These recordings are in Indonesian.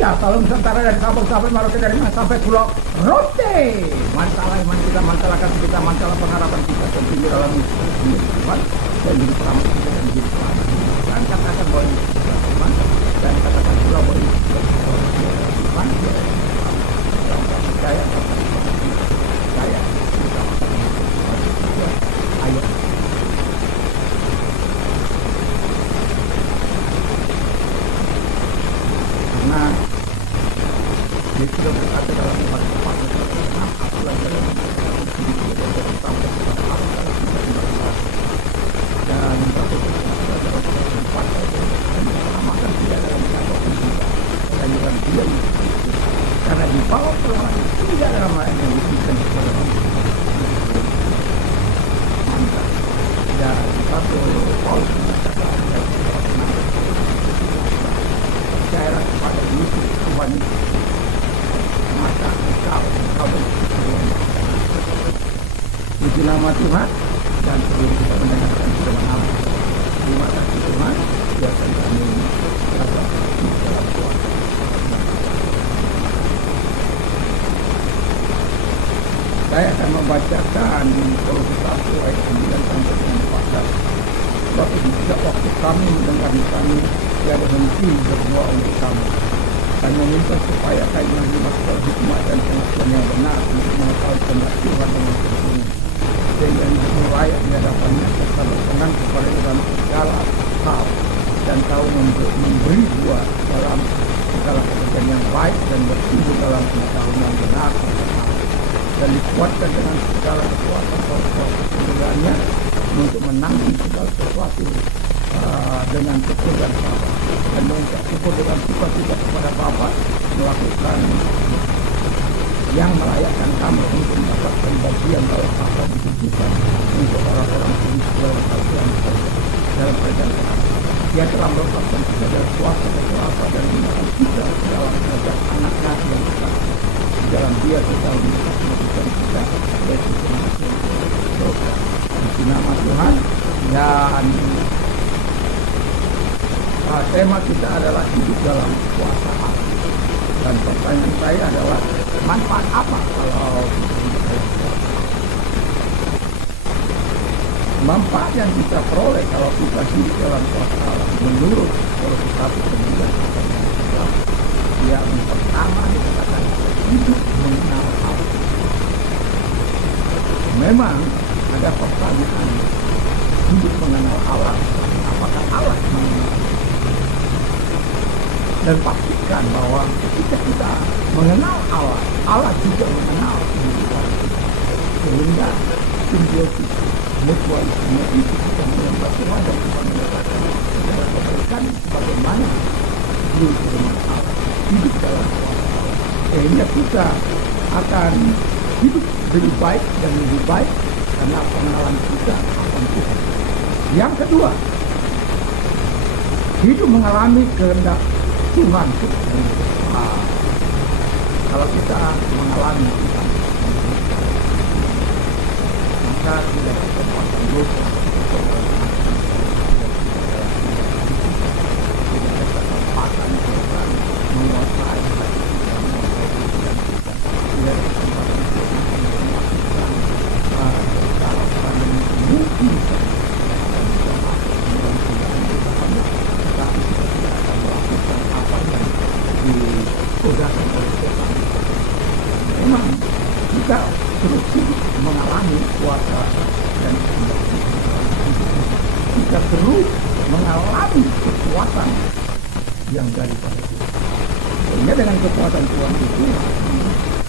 Asia, Talu Nusantara dari Sabang sampai Merauke, dari Mas sampai Pulau Rote. Masalah iman kita, masalah kasih kita, masalah pengharapan kita tentunya dalam Tuhan dan jadi selamat kita dan jadi selamat. Dan katakan bahwa ini sudah Tuhan dan katakan pula bahwa ini sudah Tuhan. Dan percaya saya ayat. Karena dia sudah berkata dalam tempat-tempat apalah dalam dan makan dia dalam dalam dia karena di bawah peluang tidak ada nama yang diberikan kepada mantap dan satu Paulus mengatakan percayalah kepada Yesus Tuhan maka kau puji nama Tuhan dan sebelum kita mendengarkan firman Allah terima kasih Tuhan biarkan kami dapat dalam Tuhan. Saya akan membacakan di Kolose 1 ayat 9 sampai 14. Sebab itu tidak waktu kami mendengar kami tiada henti berdoa untuk kamu dan meminta supaya kamu menghormati hikmat dan pengertian yang benar untuk mengetahui kehendak Tuhan dengan sempurna sehingga mulai di hadapannya serta berkenan kepada dalam segala hal dan tahu memberi buah dalam segala pekerjaan yang baik dan bertumbuh dalam pengetahuan yang benar dan dikuatkan dengan segala kekuatan kemudahannya untuk menanggung segala sesuatu dengan syukur dan sabar dan mengucap syukur dengan sukacita kepada Bapa melakukan yang melayakkan kami untuk mendapatkan bagian dalam apa ditujukan untuk orang-orang kudus dalam kasihan dalam perjalanan. Dia telah melepaskan kita dari kuasa dan kuasa dan mengenalkan kita dalam kerajaan anak-anak yang besar. Di dalam dia kita melakukan kita dari dosa. Di nama Tuhan dan tema kita adalah hidup dalam kuasa Allah. Dan pertanyaan saya adalah manfaat apa kalau manfaat yang kita peroleh kalau kita hidup dalam kuasa Allah menurut Kolose 1 yang pertama dikatakan hidup mengenal Allah. Memang ada pertanyaan hidup mengenal Allah, apakah Allah mengenal? Dan pastikan bahwa ketika kita mengenal Allah, Allah juga mengenal kehidupan kita. Sehingga simbiosis mutualisme itu kita menyembah Tuhan dan kita mendapatkan segala kebaikan bagaimana hidup dengan Allah, hidup dalam kuasa Allah. Sehingga kita akan hidup lebih baik dan lebih baik karena pengenalan kita akan Tuhan. Yang kedua, hidup mengalami kehendak Tuhan. Kalau kita mengalami Tuhan, maka tidak ada kekuatan dosa, tidak ada kesempatan Tuhan menguasai hati kita, tidak ada kesempatan Tuhan melakukan hal-hal yang mungkin digodaan oleh setan. Memang kita terus mengalami kuasa dan kita terus mengalami kekuatan yang daripada Tuhan. Sehingga dengan kekuatan Tuhan itu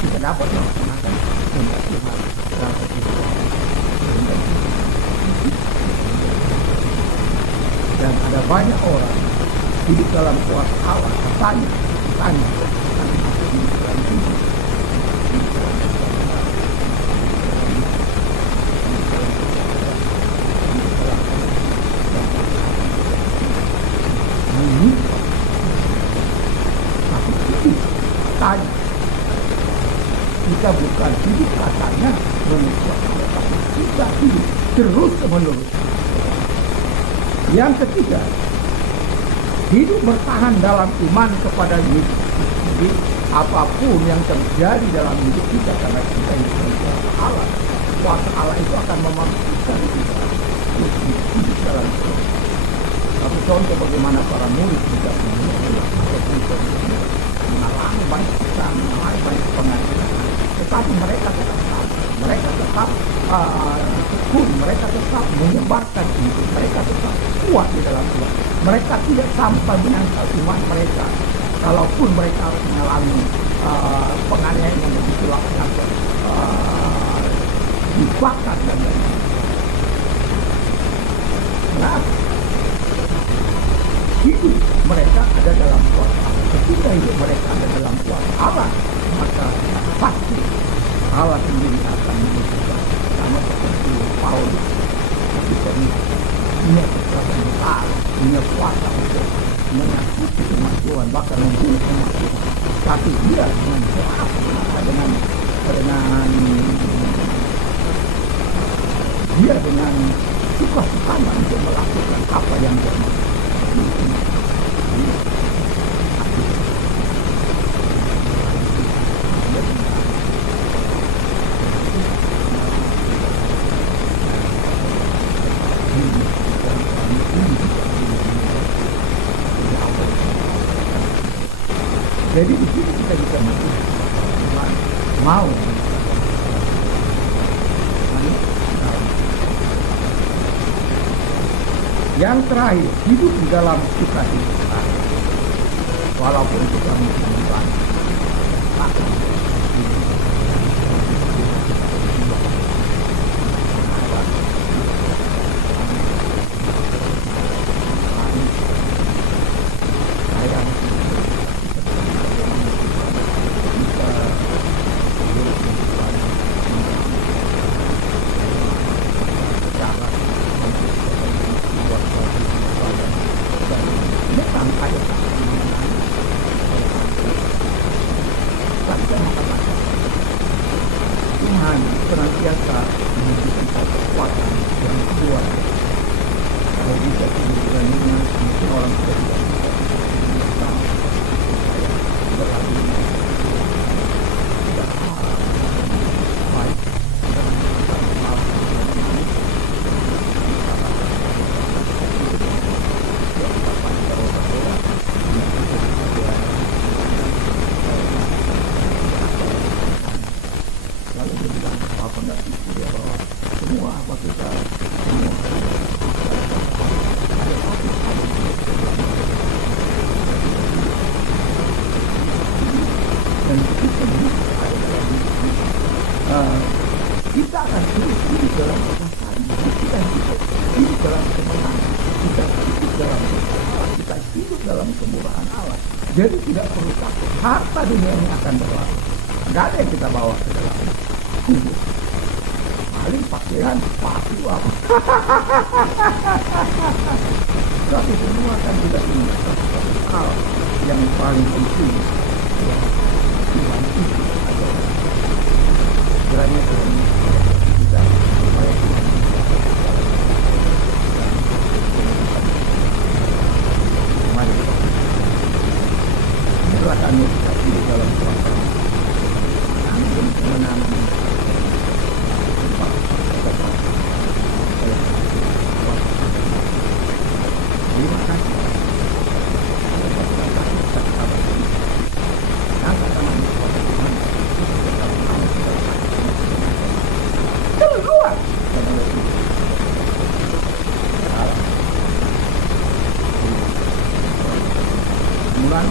kita dapat melaksanakan kehendak Tuhan dalam kehidupan. Dan ada banyak orang hidup dalam kuasa Allah, tanya kita bukan hidup katanya mengikut Allah, tapi kita hidup terus menerus. Yang ketiga, hidup bertahan dalam iman kepada Yesus. Jadi apapun yang terjadi dalam hidup kita karena kita hidup dalam kuasa Allah, kuasa Allah itu akan memampukan kita untuk hidup dalam Tuhan. Satu contoh bagaimana para murid tidak mengalami banyak kesan, mengalami banyak pengajaran, tetapi mereka tetap tekun, mereka tetap menyebarkan itu, mereka tetap kuat di dalam Tuhan. Mereka tidak sampai menyangkal iman mereka, kalaupun mereka mengalami penganiayaan yang begitu sampai dibakar dan lain-lain. Nah, hidup mereka ada dalam kuasa Allah. Ketika hidup mereka ada dalam kuasa Allah, maka pasti Allah sendiri akan menunjukkan, sama seperti Paulus ketika punya kekuatan besar, punya kuasa untuk menyakiti umat Tuhan, bahkan membunuh umat Tuhan. Tapi dia dengan keras, dengan suka-sukanya untuk melakukan apa yang dia mau. Jadi di sini kita bisa mau yang terakhir, hidup di dalam sukacita walaupun kita mengalami Tuhan senantiasa memberikan kekuatan yang kuat. Kalau bisa beraninya, mungkin orang sudah tidak bisa berlari tidak baik dan lalu dia bilang apa enggak pikir ya bahwa semua apa kita semua dan kita akan hidup dalam kekuasaan, kita hidup dalam kemenangan, kita hidup dalam kekuasaan, kita hidup dalam kemurahan Allah. Jadi tidak perlu takut, harta dunia ini akan berlalu. Gak ada yang kita bawa ke dalam hidup. Paling pakaian, sepatu apa. Tapi semua kan tidak ingat hal yang paling penting. Tuhan itu adalah kiranya Tuhan kita supaya Tuhan mari inilah kami kita hidup dalam kuasa angin kemenangan terima kasih keluar bulan